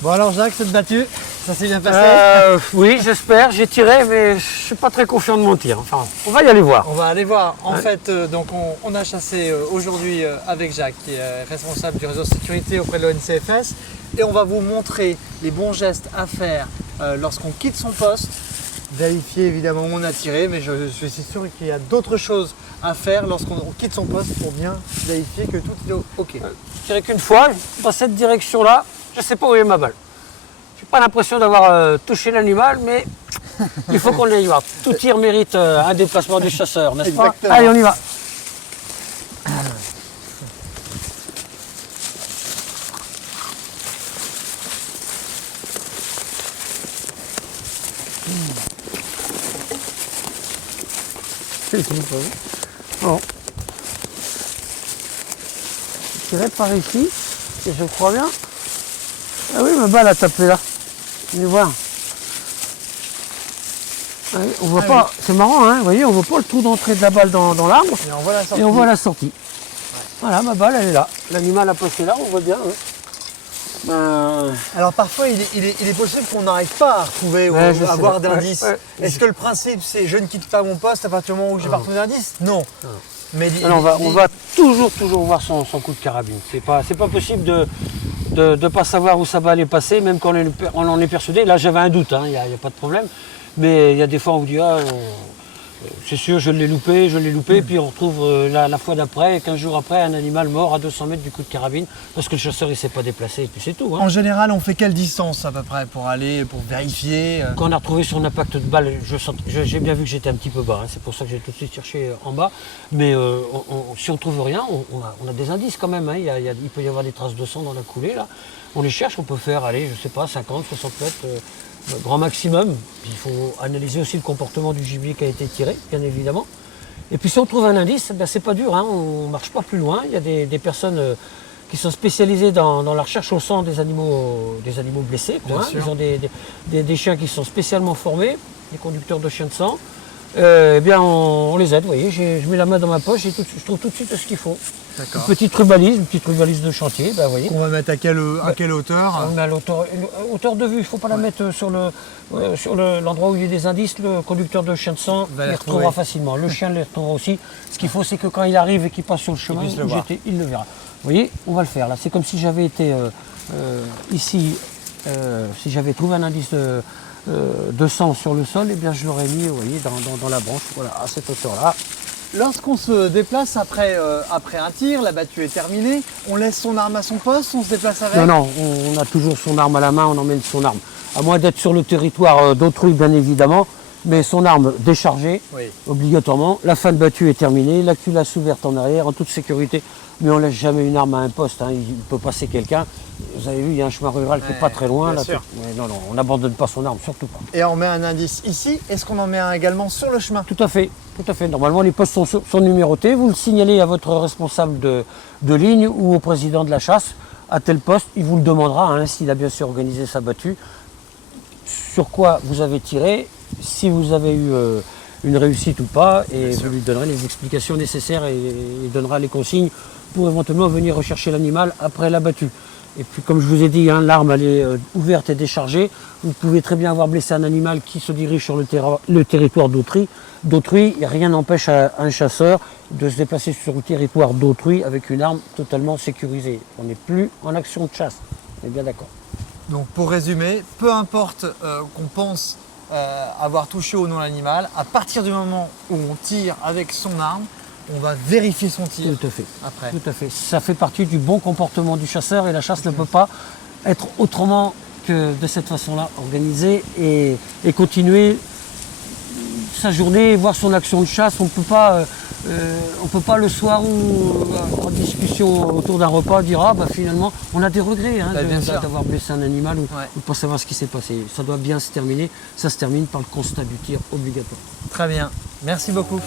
Bon alors Jacques, cette battue, ça s'est bien passé? Oui, j'espère. J'ai tiré, mais je suis pas très confiant de mon tir. Enfin, on va y aller voir. On va aller voir. En fait, donc on a chassé aujourd'hui avec Jacques, qui est responsable du réseau sécurité auprès de l'ONCFS, et on va vous montrer les bons gestes à faire lorsqu'on quitte son poste. Vérifier évidemment où on a tiré, mais je suis sûr qu'il y a d'autres choses à faire lorsqu'on quitte son poste pour bien vérifier que tout est OK. Je tirais qu'une fois, dans cette direction-là. Je sais pas où est ma balle. J'ai pas l'impression d'avoir touché l'animal, mais il faut qu'on aille voir. Tout tir mérite un déplacement du chasseur, n'est-ce pas? Allez, on y va. Bon. Je tirais par ici, et je crois bien. Ah oui, ma balle a tapé là. Venez voir. Ah oui, on voit pas, c'est marrant, hein, vous voyez, on voit pas le trou d'entrée de la balle dans l'arbre. Et on voit la sortie. Et on voit la sortie. Ouais. Voilà, ma balle, elle est là. L'animal a passé là, on voit bien. Ouais. Alors parfois, il est possible qu'on n'arrive pas à retrouver ou à avoir d'indices. Est-ce que le principe, c'est je ne quitte pas mon poste à partir du moment où j'ai pas retrouvé d'indice? Non. Mais on va toujours voir son coup de carabine. C'est pas possible de ne pas savoir où sa balle est passée, même quand on en est persuadé. Là, j'avais un doute, il n'y a pas de problème. Mais il y a des fois où on vous dit, c'est sûr, je l'ai loupé, puis on retrouve la fois d'après, 15 jours après, un animal mort à 200 mètres du coup de carabine, parce que le chasseur, il ne s'est pas déplacé, et puis c'est tout. Hein. En général, on fait quelle distance à peu près pour vérifier Quand on a retrouvé son impact de balle, j'ai bien vu que j'étais un petit peu bas, c'est pour ça que j'ai tout de suite cherché en bas. Mais si on ne trouve rien, on a des indices quand même. Il peut y avoir des traces de sang dans la coulée, là. On les cherche, on peut faire, allez, je sais pas, 50, 60 mètres. Grand maximum. Puis il faut analyser aussi le comportement du gibier qui a été tiré, bien évidemment. Et puis si on trouve un indice, c'est pas dur, on ne marche pas plus loin. Il y a des personnes qui sont spécialisées dans la recherche au sang des animaux blessés. Ils ont des chiens qui sont spécialement formés, des conducteurs de chiens de sang. Eh bien on les aide, vous voyez, je mets la main dans ma poche et je trouve tout de suite ce qu'il faut. Une petite rubalise de chantier, vous voyez. On va mettre à quelle hauteur? On met à hauteur de vue, il ne faut pas la mettre sur l'endroit où il y a des indices. Le conducteur de chien de sang les retrouvera facilement. Le chien les retrouvera aussi. Ce qu'il faut, c'est que quand il arrive et qu'il passe sur le chemin, il le verra. Vous voyez, on va le faire là. C'est comme si j'avais été ici, si j'avais trouvé un indice de sang sur le sol, et bien je l'aurais mis, vous voyez, dans la branche, voilà, à cette hauteur-là. Lorsqu'on se déplace après un tir, la battue est terminée, on laisse son arme à son poste, on se déplace avec? Non, on a toujours son arme à la main, on emmène son arme. À moins d'être sur le territoire d'autrui, bien évidemment, mais son arme déchargée, obligatoirement. La fin de battue est terminée, la culasse ouverte en arrière, en toute sécurité. Mais on ne laisse jamais une arme à un poste, il peut passer quelqu'un. Vous avez vu, il y a un chemin rural qui n'est pas très loin. Là, non, on n'abandonne pas son arme, surtout pas. Et on met un indice ici, est-ce qu'on en met un également sur le chemin? Tout à fait. Normalement, les postes sont numérotés. Vous le signalez à votre responsable de ligne ou au président de la chasse, à tel poste. Il vous le demandera, s'il a bien sûr organisé sa battue, sur quoi vous avez tiré, si vous avez eu une réussite ou pas, et vous lui donnerez les explications nécessaires et il donnera les consignes pour éventuellement venir rechercher l'animal après la battue. Et puis comme je vous ai dit, l'arme elle est ouverte et déchargée. Vous pouvez très bien avoir blessé un animal qui se dirige sur le territoire d'autrui. Rien n'empêche un chasseur de se déplacer sur le territoire d'autrui avec une arme totalement sécurisée. On n'est plus en action de chasse, on est bien d'accord. Donc pour résumer, peu importe qu'on pense avoir touché ou non l'animal, à partir du moment où on tire avec son arme, on va vérifier son tir. Tout à fait. Après. Tout à fait. Ça fait partie du bon comportement du chasseur et la chasse ne peut pas être autrement que de cette façon-là, organisée et continuer sa journée, voir son action de chasse. On ne peut pas le soir ou en discussion autour d'un repas dire finalement on a des regrets d'avoir blessé un animal ou de ne pas savoir ce qui s'est passé. Ça doit bien se terminer. Ça se termine par le constat du tir obligatoire. Très bien. Merci beaucoup.